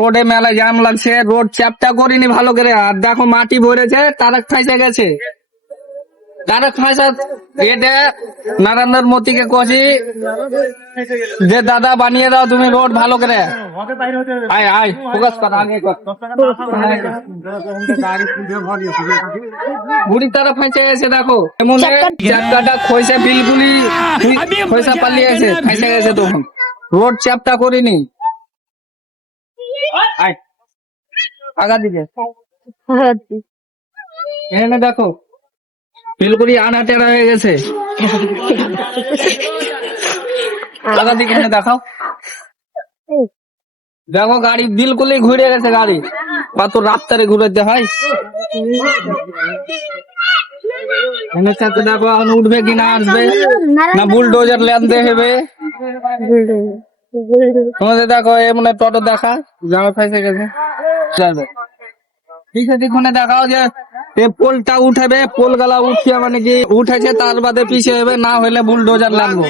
রোডে মেলা জ্যাম লাগছে, রোড চ্যাপটা করিনি ভালো করে, আর দেখো মাটি ভরেছে, তারাক ফাইসে গেছে। তারাক ফাইসা এটা নারায়ণের মতিকে কষি যে দাদা বানিয়ে দাও তুমি রোড ভালো করে। আয় আয় ফোকাস কর, আগে কর। বুড়ি তারা ফাইসে গেছে, দেখো এমন চ্যাপটাটা খইসে বিলকুলই খইসা পালিয়ে গেছে, ফাইসে গেছে তখন। রোড চ্যাপটা করিনি। আয় আগা দিকে এখানে দেখো বিলকুলই আনা টেরা হয়ে গেছে। আগা দিকে এখানে দেখাও, দেখো গাড়ি বিলকুলই ঘুরে গেছে, গাড়ি কত রাস্তারে ঘুরেতে হয়। এখানে সাথে দেখো এখন উঠবে কিনা, আসবে না বুলডোজার লেনতে হবে। তোমাদের দেখো এমনি টোটো দেখা জামা ফাইসে গেছে। ঠিক আছে দেখুনে দেখাও যে পোলটা উঠাবে, পোল গালা উঠিয়ে মানে কি উঠেছে, তার বাদে পিছিয়ে হবে, না হলে বুলডোজার লাগবে।